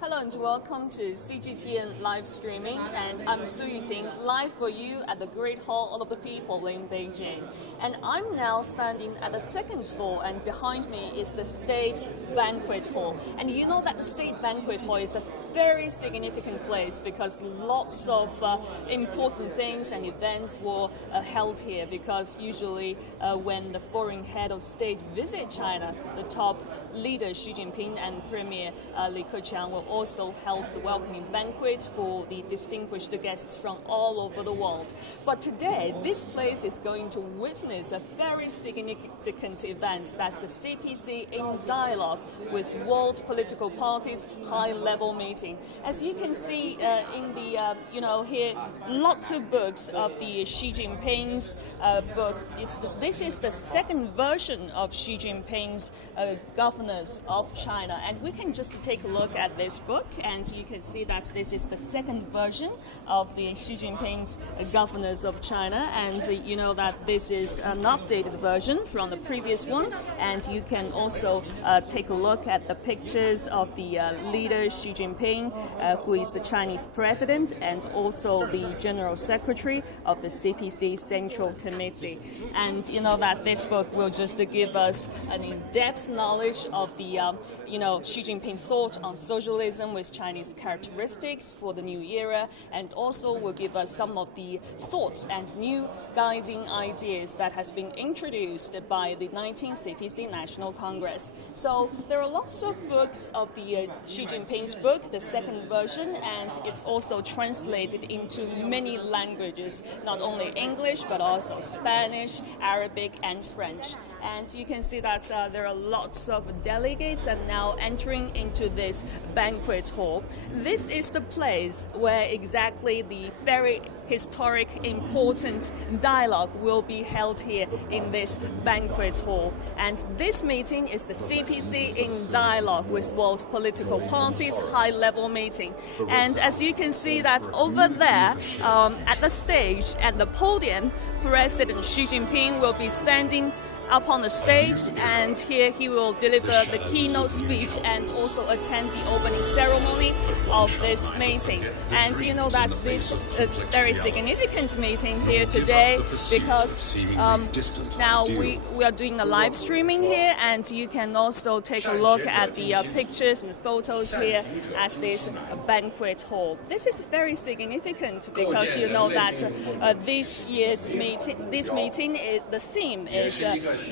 Hello and welcome to CGTN live streaming, and I'm Su Yuting, live for you at the Great Hall of the People in Beijing. And I'm now standing at the second floor, and behind me is the State Banquet Hall. And you know that the State Banquet Hall is a very significant place because lots of important things and events were held here, because usually when the foreign head of state visit China, the top leader Xi Jinping and Premier Li Keqiang will also held the welcoming banquet for the distinguished guests from all over the world. But today, this place is going to witness a very significant event. That's the CPC in dialogue with world political parties high-level meeting. As you can see in the, here, lots of books of the Xi Jinping's book. This is the second version of Xi Jinping's Governors of China. And we can just take a look at this book, and you can see that this is the second version of the Xi Jinping's Governors of China, and you know that this is an updated version from the previous one. And you can also take a look at the pictures of the leader Xi Jinping, who is the Chinese president and also the General Secretary of the CPC Central Committee. And you know that this book will just give us an in-depth knowledge of the Xi Jinping's thought on socialism with Chinese characteristics for the new era, and also will give us some of the thoughts and new guiding ideas that has been introduced by the 19th CPC National Congress. So there are lots of books of the Xi Jinping's book, the second version, and it's also translated into many languages, not only English but also Spanish, Arabic and French. And you can see that there are lots of delegates and now entering into this banquet hall. This is the place where exactly the very historic, important dialogue will be held here in this banquet hall. And this meeting is the CPC in dialogue with world political parties high-level meeting. And as you can see that over there at the stage, at the podium, President Xi Jinping will be standing up on the stage, and here he will deliver the keynote speech and also attend the opening ceremony of this meeting. And you know that this is a very significant meeting here today because now we are doing a live streaming here, and you can also take a look at the pictures and photos here at this banquet hall. This is very significant because you know that this year's meeting, the theme is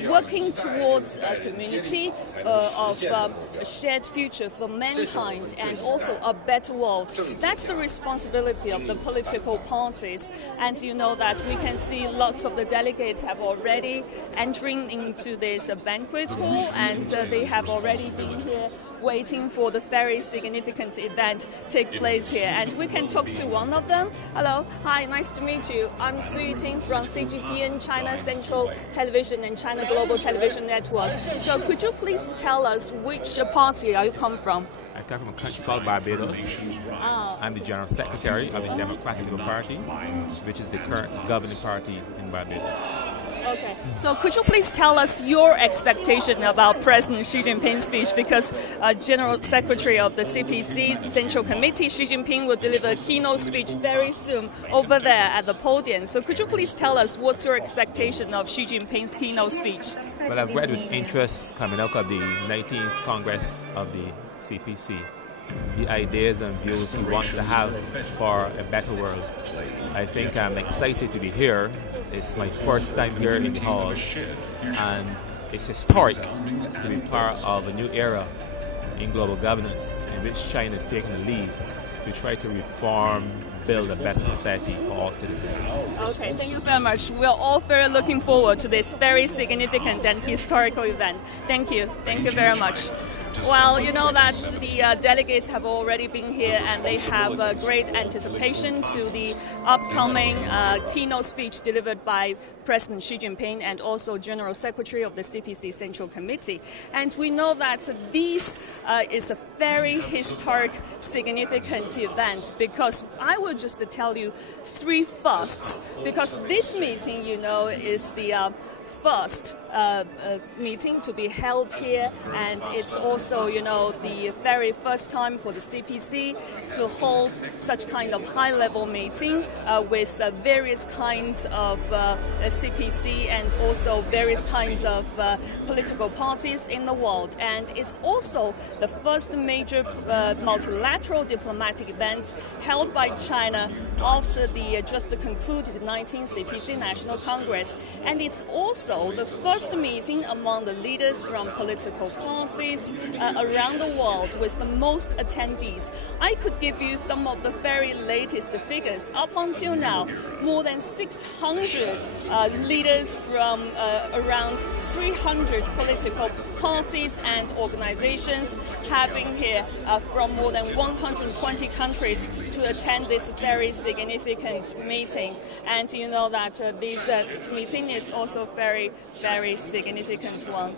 working towards a community of a shared future for mankind and also a better world. That's the responsibility of the political parties. And you know that we can see lots of the delegates have already entering into this banquet hall, and they have already been here waiting for the very significant event take place here. And we can talk to one of them. Hello, hi, nice to meet you. I'm Su Yuting from CGTN, China Central Television and China Global Television Network. So could you please tell us which party you come from? I come from a country called Barbados. I'm the General Secretary of the Democratic Labour Party, which is the current governing party in Barbados. Okay, so could you please tell us your expectation about President Xi Jinping's speech, because General Secretary of the CPC Central Committee, Xi Jinping, will deliver a keynote speech very soon over there at the podium. So could you please tell us what's your expectation of Xi Jinping's keynote speech? Well, I've read with interest coming out of the 19th Congress of the CPC, the ideas and views he wants to have for a better world. I think I'm excited to be here. It's my first time here in the hall, and it's historic to be part of a new era in global governance in which China is taking the lead to try to reform, build a better society for all citizens. Okay, thank you very much. We're all very looking forward to this very significant and historical event. Thank you. Thank you very much. Well, you know that the delegates have already been here, and they have great anticipation to the upcoming keynote speech delivered by President Xi Jinping and also General Secretary of the CPC Central Committee. And we know that this is a very historic, significant event, because I will just tell you three firsts, because this meeting, you know, is the first meeting to be held here, and it's also, the very first time for the CPC to hold such kind of high-level meeting with various kinds of CPC and also various kinds of political parties in the world. And it's also the first major multilateral diplomatic events held by China after the just concluded 19th CPC National Congress. And it's also the first meeting among the leaders from political parties around the world with the most attendees. I could give you some of the very latest figures. Up until now, more than 600 leaders from around 300 political parties and organizations have been here from more than 120 countries to attend this very significant meeting. And you know that this meeting is also very, very significant one.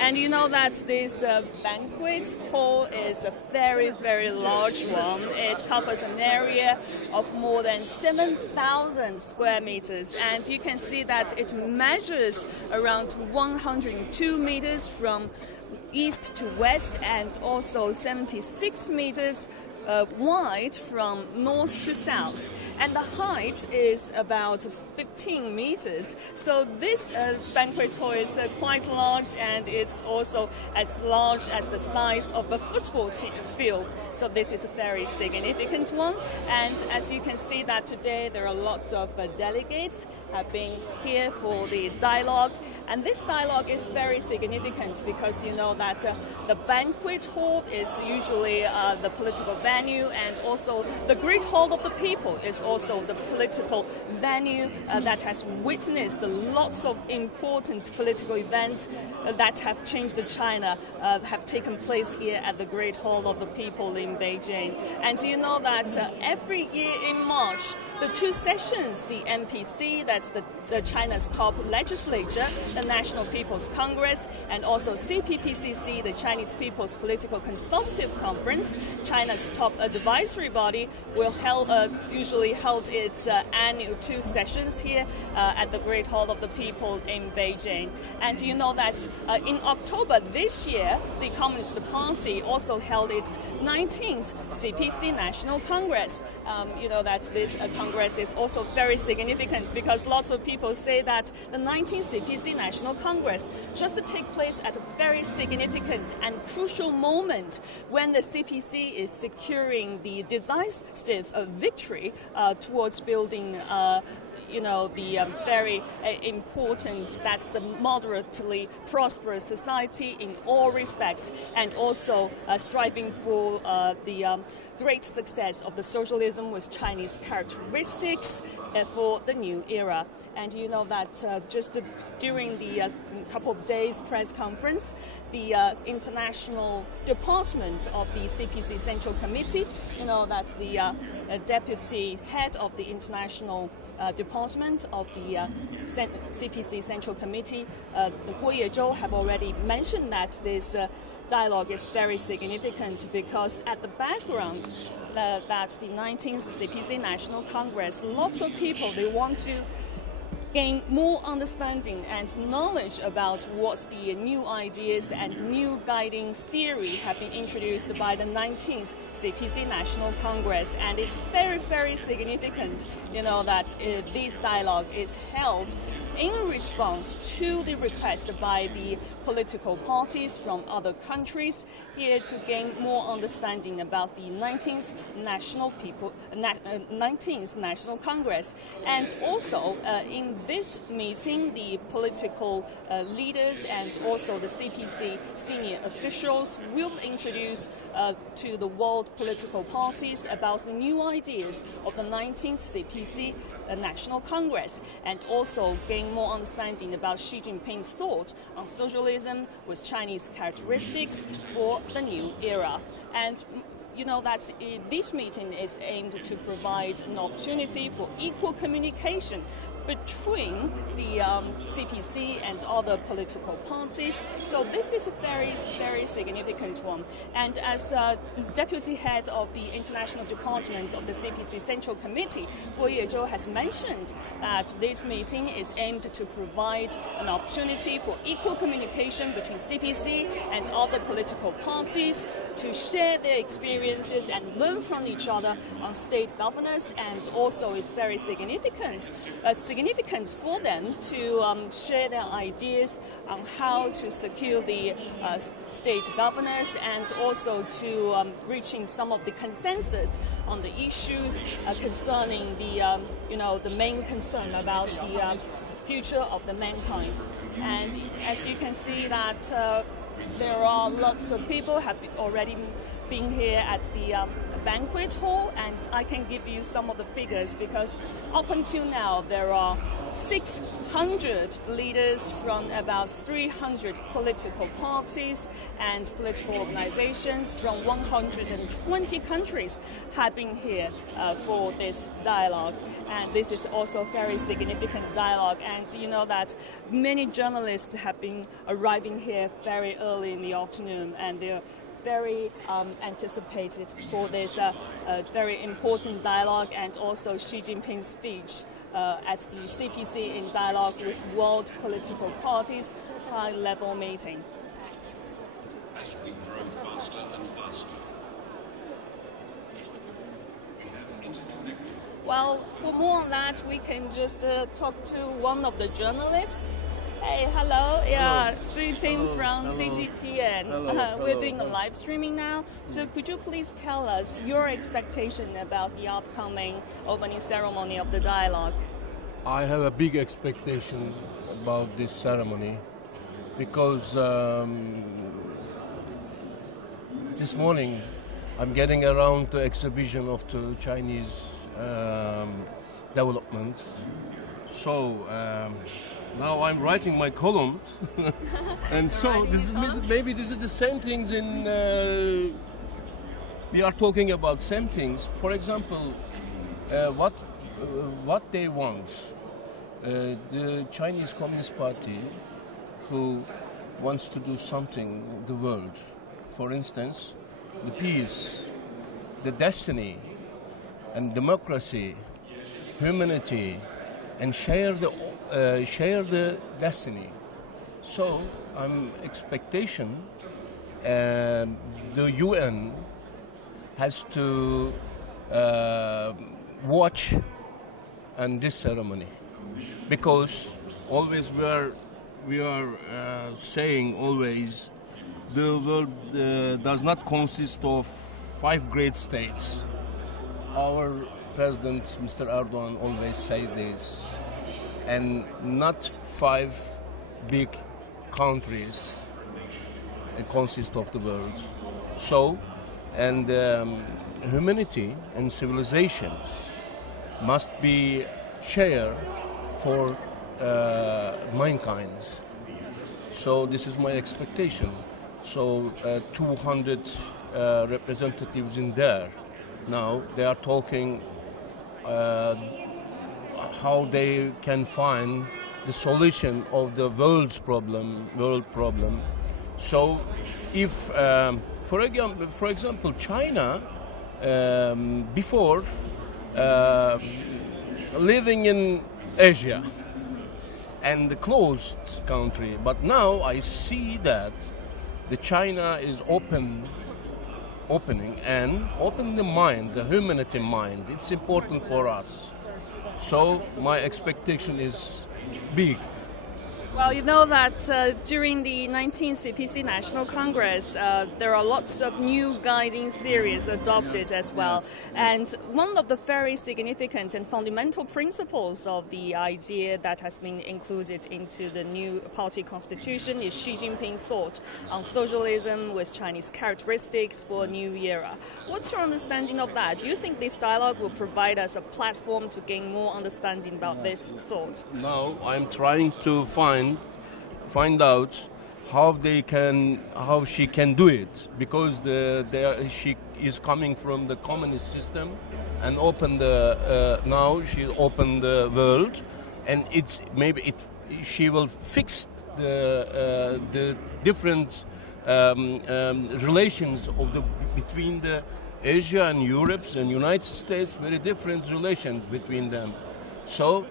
And you know that this banquet hall is a very, very large one. It covers an area of more than 7,000 square meters. And you can see that it measures around 102 meters from east to west and also 76 meters wide from north to south, and the height is about 15 meters. So this banquet hall is quite large, and it's also as large as the size of a football field. So this is a very significant one. And as you can see that today there are lots of delegates have been here for the dialogue. And this dialogue is very significant because you know that the banquet hall is usually the political venue, and also the Great Hall of the People is also the political venue that has witnessed lots of important political events that have changed China have taken place here at the Great Hall of the People in Beijing. And you know that every year in March, the two sessions, the NPC, that's the China's top legislature, the National People's Congress, and also CPPCC, the Chinese People's Political Consultative Conference, China's top advisory body, will usually hold its annual two sessions here at the Great Hall of the People in Beijing. And you know that in October this year, the Communist Party also held its 19th CPC National Congress. You know that this Congress is also very significant because lots of people say that the 19th CPC National Congress just take place at a very significant and crucial moment when the CPC is securing the decisive victory towards building the very important, that's the moderately prosperous society in all respects, and also striving for the great success of the socialism with Chinese characteristics for the new era. And you know that just during the couple of days press conference, the international department of the CPC Central Committee, you know, that's the deputy head of the international department of the CPC Central Committee, Guo Yezhou, have already mentioned that this dialogue is very significant because at the background that the 19th CPC National Congress, lots of people, they want to gain more understanding and knowledge about what the new ideas and new guiding theory have been introduced by the 19th CPC National Congress. And it's very, very significant, you know, that this dialogue is held in response to the request by the political parties from other countries here to gain more understanding about the 19th National Congress. And also in this meeting, the political leaders and also the CPC senior officials will introduce to the world political parties about the new ideas of the 19th CPC National Congress, and also gain more understanding about Xi Jinping's thought on socialism with Chinese characteristics for the new era. And you know that this meeting is aimed to provide an opportunity for equal communication between the CPC and other political parties. So this is a very, very significant one. And as Deputy Head of the International Department of the CPC Central Committee, Guo Yezhou has mentioned that this meeting is aimed to provide an opportunity for equal communication between CPC and other political parties to share their experiences and learn from each other on state governance, and also it's very significant for them to share their ideas on how to secure the state governance, and also to reaching some of the consensus on the issues concerning the main concern about the future of the mankind. And as you can see that there are lots of people have already been here at the banquet hall, and I can give you some of the figures because up until now there are 600 leaders from about 300 political parties and political organizations from 120 countries have been here for this dialogue. And this is also a very significant dialogue, and you know that many journalists have been arriving here very early in the afternoon, and they're very anticipated for this very important dialogue, and also Xi Jinping's speech at the CPC in dialogue with world political parties high-level meeting. As we grow faster and faster, we have interconnected. Well, for more on that, we can just talk to one of the journalists. Hey, hello. Yeah, Su Yuting from CGTN. We're doing a live streaming now. So could you please tell us your expectation about the upcoming opening ceremony of the dialogue? I have a big expectation about this ceremony because this morning I'm getting around the exhibition of the Chinese development. So now I'm writing my columns, and so this is maybe this is the same things in. We are talking about same things. For example, what they want, the Chinese Communist Party, who wants to do something in the world. For instance, the peace, the destiny, and democracy, humanity, and share the destiny. So I'm expectation the UN has to watch on this ceremony, because always we are saying always the world does not consist of 5 great states. Our President, Mr. Erdogan, always say this, and not 5 big countries consist of the world. So, and humanity and civilizations must be shared for mankind. So this is my expectation. So 200 representatives in there. Now they are talking how they can find the solution of the world problem. So if, for example, China before living in Asia and the closed country, but now I see that the China is opening and open the mind, the humanity mind. It's important for us. So my expectation is big. Well, you know that during the 19th CPC National Congress, there are lots of new guiding theories adopted as well. And one of the very significant and fundamental principles of the idea that has been included into the new party constitution is Xi Jinping's thought on socialism with Chinese characteristics for a new era. What's your understanding of that? Do you think this dialogue will provide us a platform to gain more understanding about this thought? Now I'm trying to find out how she can do it, because she is coming from the communist system and now she opened the world, and she will fix the different relations between the Asia and Europe and United States. Very different relations between them. So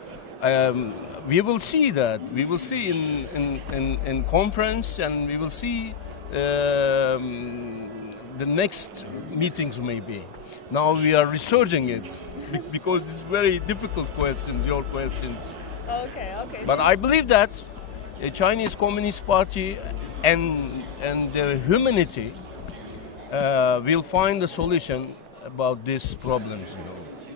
we will see that. We will see in conference, and we will see the next meetings maybe. Now we are researching it because it's very difficult questions, your questions. Okay. But I believe that the Chinese Communist Party and the humanity will find a solution about these problems.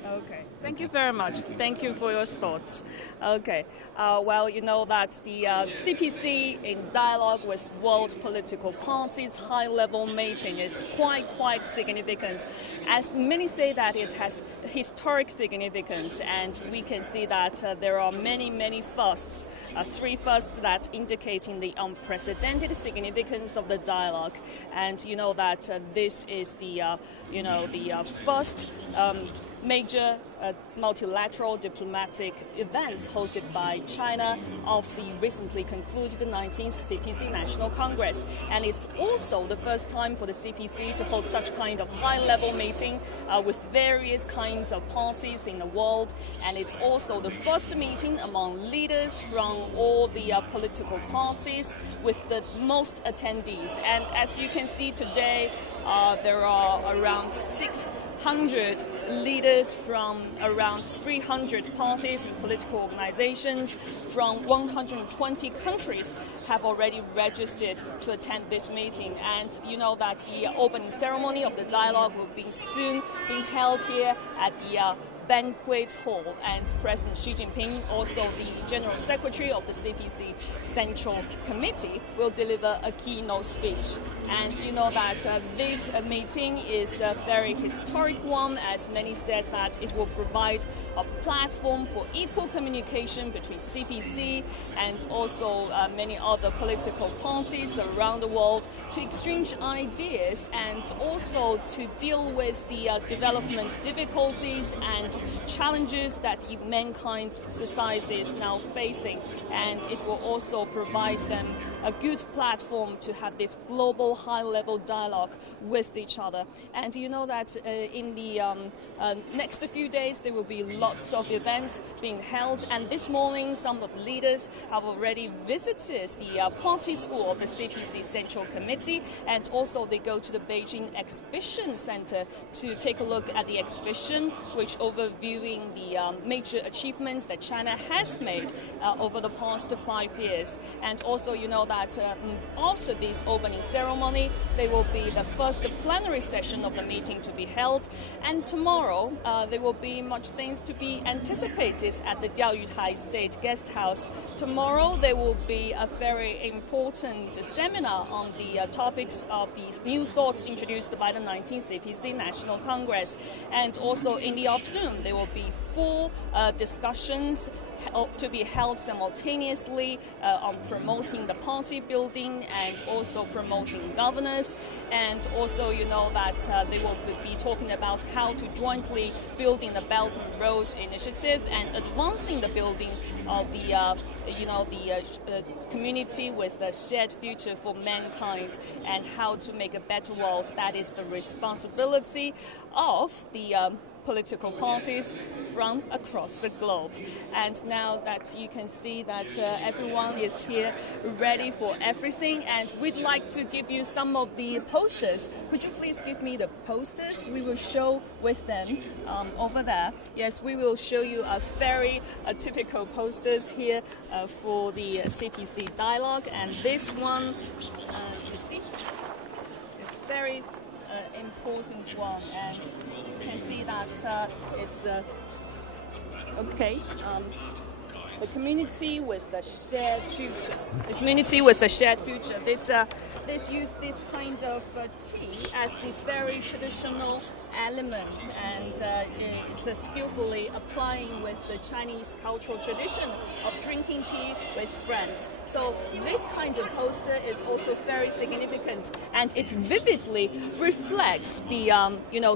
Okay, thank you very much. Thank you for your thoughts. Okay, well, you know that the CPC in dialogue with world political parties high-level meeting is quite significant. As many say that it has historic significance, and we can see that there are many firsts, 3 firsts that indicating the unprecedented significance of the dialogue. And you know that this is the first major multilateral diplomatic events hosted by China after the recently concluded 19th CPC National Congress. And it's also the first time for the CPC to hold such kind of high-level meeting with various kinds of parties in the world. And it's also the first meeting among leaders from all the political parties with the most attendees. And as you can see today, there are around 600 leaders from around 300 parties and political organizations from 120 countries have already registered to attend this meeting. And you know that the opening ceremony of the dialogue will be soon being held here at the Banquet Hall, and President Xi Jinping, also the General Secretary of the CPC Central Committee, will deliver a keynote speech. And you know that this meeting is a very historic one, as many said that it will provide a platform for equal communication between CPC and also many other political parties around the world to exchange ideas and also to deal with the development difficulties and challenges that mankind society is now facing. And it will also provide them a good platform to have this global high-level dialogue with each other. And you know that in the next few days there will be lots of events being held, and this morning some of the leaders have already visited the party school of the CPC Central Committee, and also they go to the Beijing Exhibition Center to take a look at the exhibition, which overviewing the major achievements that China has made over the past 5 years. And also you know that after this opening ceremony, there will be the first plenary session of the meeting to be held, and tomorrow there will be much things to be anticipated at the Diaoyutai State Guest House. Tomorrow there will be a very important seminar on the topics of the new thoughts introduced by the 19th CPC National Congress. And also in the afternoon there will be 4 discussions to be held simultaneously on promoting the party building and also promoting governance. And also you know that they will be talking about how to jointly building the Belt and Road Initiative and advancing the building of the community with a shared future for mankind, and how to make a better world. That is the responsibility of the political parties from across the globe. And now that you can see that everyone is here ready for everything, and we'd like to give you some of the posters. Could you please give me the posters? We will show with them over there. Yes, we will show you a very typical posters here for the CPC dialogue. And this one, you see, it's very important one, and you can see that it's okay. The community with the shared future. The community with the shared future. This use this kind of tea as the very traditional element, and it's skillfully applying with the Chinese cultural tradition of drinking tea with friends. So this kind of poster is also very significant, and it vividly reflects the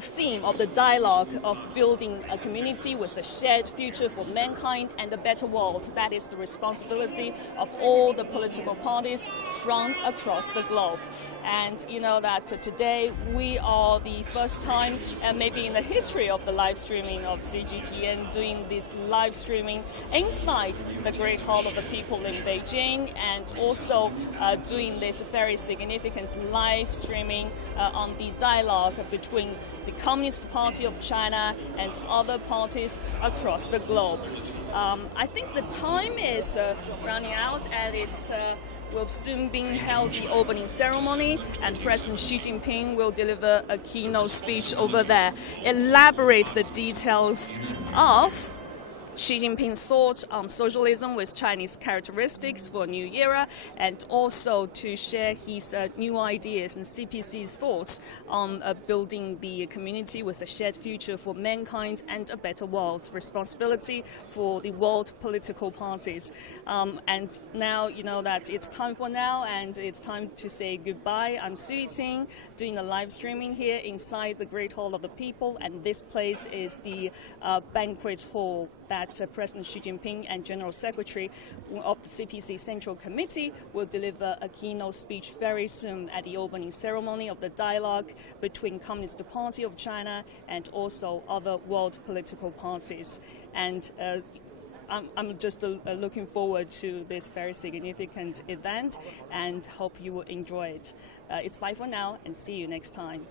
theme of the dialogue of building a community with a shared future for mankind and a better world. That is the responsibility of all the political parties from across the globe. And you know that today we are the first time, and maybe in the history of the live streaming of CGTN, doing this live streaming inside the Great Hall of the People in Beijing, and also doing this very significant live streaming on the dialogue between the Communist Party of China and other parties across the globe. I think the time is running out, and it's will soon be held the opening ceremony, and President Xi Jinping will deliver a keynote speech over there. Elaborates the details of Xi Jinping's thoughts on socialism with Chinese characteristics for a new era, and also to share his new ideas and CPC's thoughts on building the community with a shared future for mankind and a better world, responsibility for the world political parties. And now you know that it's time for now, and it's time to say goodbye. I'm Su Yuting, doing a live streaming here inside the Great Hall of the People, and this place is the Banquet Hall that President Xi Jinping and General Secretary of the CPC Central Committee will deliver a keynote speech very soon at the opening ceremony of the dialogue between Communist Party of China and also other world political parties. And I'm just looking forward to this very significant event, and hope you will enjoy it. It's bye for now, and see you next time.